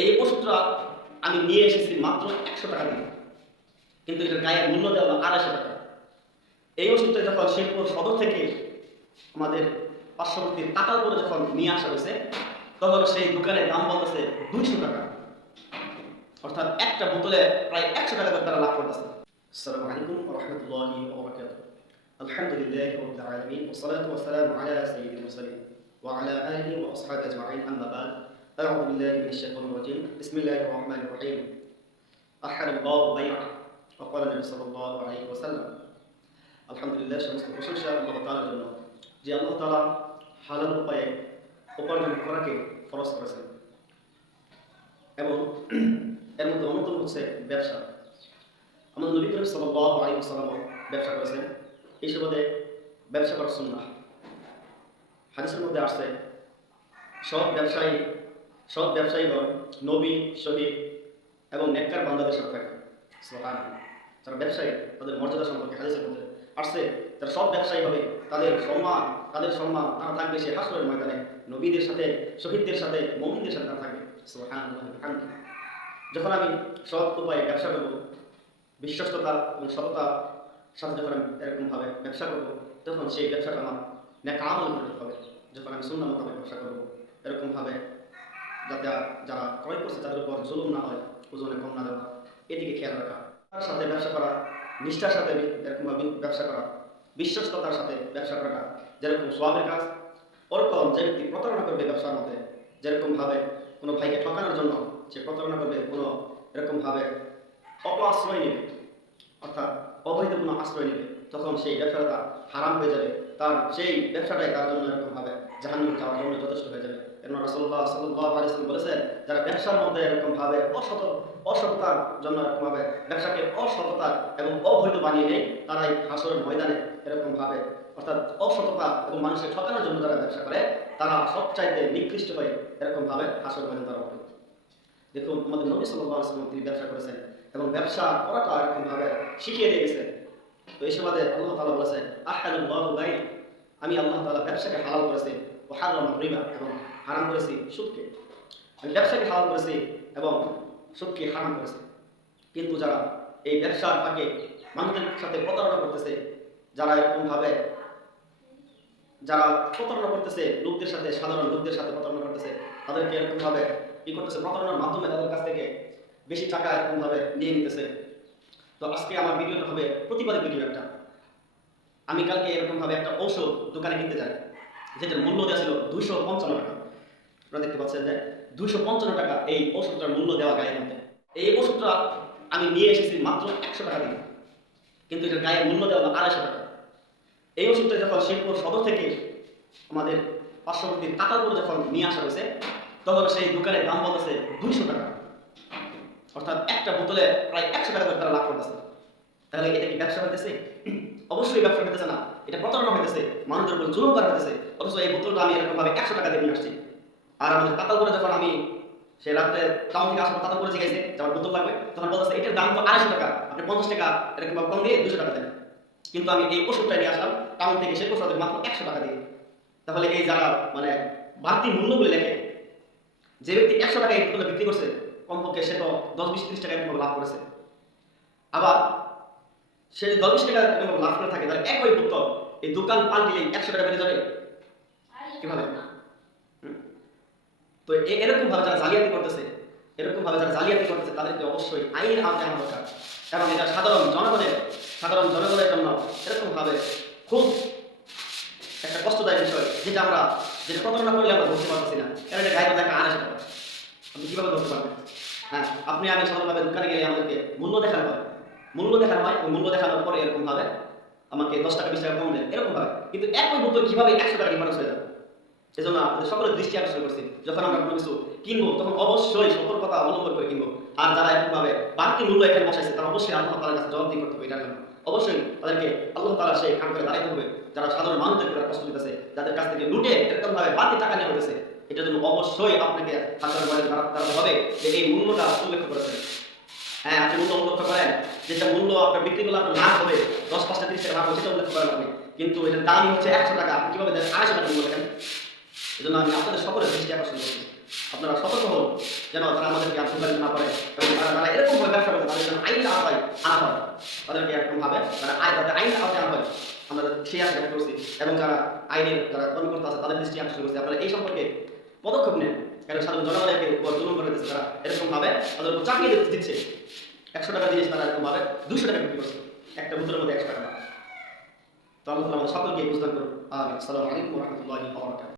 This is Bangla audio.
এই ওষুধটা আমি নিয়ে এসেছি মাত্র 100 টাকা দিয়ে, কিন্তু এটার গায়ের মূল্য দেওয়া হলো 250 টাকা। এই ওষুধটা যখন শেরপুর সদর থেকে আমাদের পার্শ্ববর্তী টাকালপুরে যখন নিয়ে আসা হয়েছে, তখন সেই দোকানের দাম বলতেছে 200 টাকা, অর্থাৎ একটা বোতলে প্রায় 100 টাকা করে তারা লাভ করতেছে। আসসালামু আলাইকুম ওয়া রাহমাতুল্লাহি ওয়া বারাকাতুহু। আলহামদুলিল্লাহি রাব্বিল আলামিন ওয়া সলাতু ওয়া সালামু আলা সাইয়্যিদিল মুরসালিন ওয়া আলা আলিহি ওয়া আসহাবিহি আজমাইন, আম্মা বা'দ। আউযু বিল্লাহি মিনাশ শাইতানির রাজীম। বিসমিল্লাহির রাহমানির রাহিম। আহলাল্লাহু বাই'আ ওয়া ক্বালা নবী সাল্লাল্লাহু আলাইহি ওয়াসাল্লাম। আলহামদুলিল্লাহ, সমস্ত প্রশংসা আল্লাহ তাআলার জন্য, যে আল্লাহ তাআলা হালাল উপায়ে উপার্জন করাকে ফরজ করেছেন, এবং এর মধ্যে অন্যতম হচ্ছে ব্যবসা। আমাদের নবী করিম সাল্লাল্লাহু আলাইহি ওয়াসাল্লাম ব্যবসা করেছেন, এই সুবাদে ব্যবসা করা সুন্নাহ। হাদিসের মধ্যে আসছে সৎ ব্যবসায়ীগণ নবী, শহীদ এবং নেককার বান্দাদের সাথে থাকে। সুবহানাল্লাহ। যারা ব্যবসায়ী তাদের মর্যাদা সম্পর্কে হাদিসের মধ্যে আসছে, যারা সৎ ব্যবসায়ী হবে তাদের সম্মান তারা থাকবে সে হাসরের ময়দানে নবীদের সাথে, শহীদদের সাথে, মুমিনদের সাথে তারা থাকবে। সুবহানাল্লাহ। যখন আমি সৎ উপায়ে ব্যবসা করব, বিশ্বস্ততা এবং সততার সাথে যখন আমি এরকমভাবে ব্যবসা করব, তখন সেই ব্যবসাটা আমার নেক আমল করতে হবে। যখন আমি সুন্নাহ মোতাবেক ব্যবসা করব, এরকমভাবে যাতে যারা ক্রয় করছে তাদের উপর জুলুম না হয়, ওজনে কম না দেওয়া, এদিকে খেয়াল রাখা। তার সাথে ব্যবসা করা, নিষ্ঠার সাথে এরকমভাবে ব্যবসা করা, বিশ্বস্ততার সাথে ব্যবসা করাটা যেরকম সওয়াবের কাজ, ওরকম যে ব্যক্তি প্রতারণা করবে ব্যবসার মধ্যে, যেরকমভাবে কোনো ভাইকে ঠকানোর জন্য সে প্রতারণা করবে, কোনো এরকমভাবে অপআশ্রয় নেবে, অর্থাৎ অবৈধ কোনো আশ্রয় নেবে, তখন সেই ব্যবসাটা হারাম হয়ে যাবে। তার সেই ব্যবসাটাই তার জন্য এরকমভাবে জাহান্নামে যাওয়ার জন্য যথেষ্ট হয়ে যাবে। এরপর রাসূলুল্লাহ সাল্লাল্লাহু আলাইহি ওয়াসাল্লাম বলেছেন, যারা ব্যবসার মধ্যে এরকমভাবে অসততার জন্য এরকমভাবে ব্যবসাকে অসততা এবং অবৈধ বানিয়ে নেয়, তারাই হাসরের ময়দানে এরকমভাবে, অর্থাৎ অসততা এবং মানুষকে ঠকানোর জন্য যারা ব্যবসা করে, তারা সবচাইতে নিকৃষ্ট হয়ে এরকমভাবে হাসরের ময়দানে তারা উঠবে। দেখুন, আমাদের নবী সাল্লাল্লাহু আলাইহি ওয়াসাল্লাম তিনি ব্যবসা করেছেন এবং ব্যবসা করাটা এরকমভাবে শিখিয়ে দিয়ে গেছেন। তো এই সুবাদে আল্লাহ তাআলা বলেছেন, আহলাল্লাহু বাই'আ, আমি আল্লাহ তাআলা ব্যবসাকে হালাল করেছি, ওয়া হারামা রিবা, এবং হারাম করেছি সুদকে। আমি ব্যবসাকে হালাল করেছি এবং সুদকে হারাম করেছি। কিন্তু যারা এই ব্যবসার ফাঁকে মানুষের সাথে প্রতারণা করতেছে, যারা এরকমভাবে প্রতারণা করতেছে, লোকদের সাথে, সাধারণ লোকদের সাথে প্রতারণা করতেছে, তাদেরকে এরকমভাবে কি করতেছে, প্রতারণার মাধ্যমে তাদের কাছ থেকে বেশি টাকা এরকমভাবে নিয়ে নিতেছে। তো আজকে আমার ভিডিওটা হবে প্রতিবাদী ভিডিও একটা। আমি কালকে এরকমভাবে একটা ঔষধ দোকানে কিনতে যাই, যেটার মূল্য দেওয়া ছিল 255 টাকা। আপনারা দেখতে পাচ্ছেন যে 255 টাকা এই ওষুধটার মূল্য দেওয়া গায়ের মধ্যে। এই ওষুধটা আমি নিয়ে এসেছি মাত্র 100 টাকা দিয়ে, কিন্তু এটার গায়ের মূল্য দেওয়া হলো 250 টাকা। এই ওষুধটা যখন শেরপুর সদর থেকে আমাদের পার্শ্ববর্তী টাকালপুরে যখন নিয়ে আসা হয়েছে, তখন সেই দোকানের দাম বলতেছে 200 টাকা, অর্থাৎ একটা বোতলে প্রায় 100 টাকা করে তারা লাভ করতেছে। তাহলে এটা কি ব্যবসা হইতেছে? অবশ্যই ব্যবসা হইতেছে না, এটা প্রতারণা হইতেছে, মানুষের উপর জুলুম করা হইতেছে। অথচ এই বোতলটা আমি এরকমভাবে 100 টাকা দিয়ে নিয়ে আসছি। আর আমাদের টাকালপুরে যখন আমি সে রাত্রে টাউন থেকে আসার পর টাকালপুরে জিজ্ঞাসা যে আমার বোতল লাগবে, তখন বলতেছে এটার দাম তো 250 টাকা, আপনি 50 টাকা এরকমভাবে কম দিয়ে 200 টাকা দেন। কিন্তু আমি এই ওষুধটা নিয়ে আসলাম টাউন থেকে শেরপুর সদর মাত্র 100 টাকা দিয়ে। তাহলে এই যারা মানে বাড়তি মূল্যগুলি লেখে, যে ব্যক্তি 100 টাকা এই বোতলটা বিক্রি করছে, কমপক্ষে সে তো 10, 20, 30 টাকা এরকম লাভ করেছে। আবার সে 10, 20 টাকা এরকম লাভ করে থাকে, তাহলে একই বোতল এই দোকান পাল্টিলেই 100 টাকা বেড়ে যাবে কিভাবে? তো এরকম ভাবে যারা জালিয়াতি করতেছে, তাদেরকে অবশ্যই আইনের আওতায় আনা দরকার। এবং এটা সাধারণ জনগণের জন্য এরকম ভাবে খুব একটা কষ্টদায়ক বিষয়, যেটা প্রতারণা করলে আমরা ধরতে পারতেছি না। কারণ এটা গায়ে দেখা 250 টাকা, আপনি কিভাবে ধরতে পারবেন? হ্যাঁ, আপনি আমি সাধারণভাবে দোকানে গেলে আমাদেরকে মূল্য দেখানো হয়, ওই মূল্য দেখানোর পরে এরকম ভাবে আমাকে 10 টাকা 20 টাকা কম দেয়, এরকম ভাবে। কিন্তু একই বোতল কিভাবে 100 টাকা ডিফারেন্স হয়ে যাবে? এজন্য আপনাদের সকলের দৃষ্টি আকর্ষণ করছি, যখন আমরা কোনো কিছু কিনবো তখন অবশ্যই সতর্কতা অবলম্বন করে কিনবো। আর যারা এরকমভাবে বাড়তি মূল্য এখানে বসাইছে, তারা অবশ্যই আল্লাহ তাআলার কাছে জবাবদিহি করতে হবে এটার জন্য। অবশ্যই তাদেরকে আল্লাহ তাআলা সেই কাম করে দাঁড়াইতে হবে। যারা সাধারণ মানুষদেরকে কষ্ট দিতেছে, যাদের কাছ থেকে লুটে এরকমভাবে বাড়তি টাকা নিয়ে হতেছে, এটার জন্য অবশ্যই আপনাকে হাসরের ময়দানে দাঁড়াতে হবে যে এই মূল্যটা উল্লেখ করেছেন। হ্যাঁ, আপনি মূল্য উল্লেখ করেন, যেটা মূল্য আপনার বিক্রি করলে আপনার লাভ হবে 10, 5, 30 টাকা লাভ হবে, সেটা উল্লেখ করেন আপনি। কিন্তু এটার দামই হচ্ছে 100 টাকা, আপনি কিভাবে 250 টাকা মূল্য দেখেন? এজন্য আমি আপনাদের সকলের দৃষ্টি আকর্ষণ করছি। আপনারা সতর্ক হন যেন তারা আমাদেরকে আর ধোঁকা দিতে না পারে এবং তারা এরকম ভাবে ব্যবসা করে তাদের যেন আইনের আওতায় আনা হয়, তাদেরকে এরকম ভাবে তারা আইনের আওতায় আনা হয়, আমরা সেই আশা ব্যক্ত করছি। এবং যারা আইনের যারা কর্মকর্তা আছে তাদের দৃষ্টি আকর্ষণ করছি, আপনারা এই সম্পর্কে পদক্ষেপ নেন। কারণ সাধারণ জনগণের উপর জুলুম করে দিচ্ছে, তারা এরকম ভাবে তাদের উপর চাপিয়ে দিচ্ছে। 100 টাকা জিনিস তারা এরকম ভাবে 200 টাকা বিক্রি করছে, একটা বোতলের মধ্যে 100 টাকা। তো আল্লাহ তাআলা আমাদের সকলকে বুঝদান করুন। আসসালামু আলাইকুম ওয়া রাহমাতুল্লাহি ওয়া বারাকাতুহু।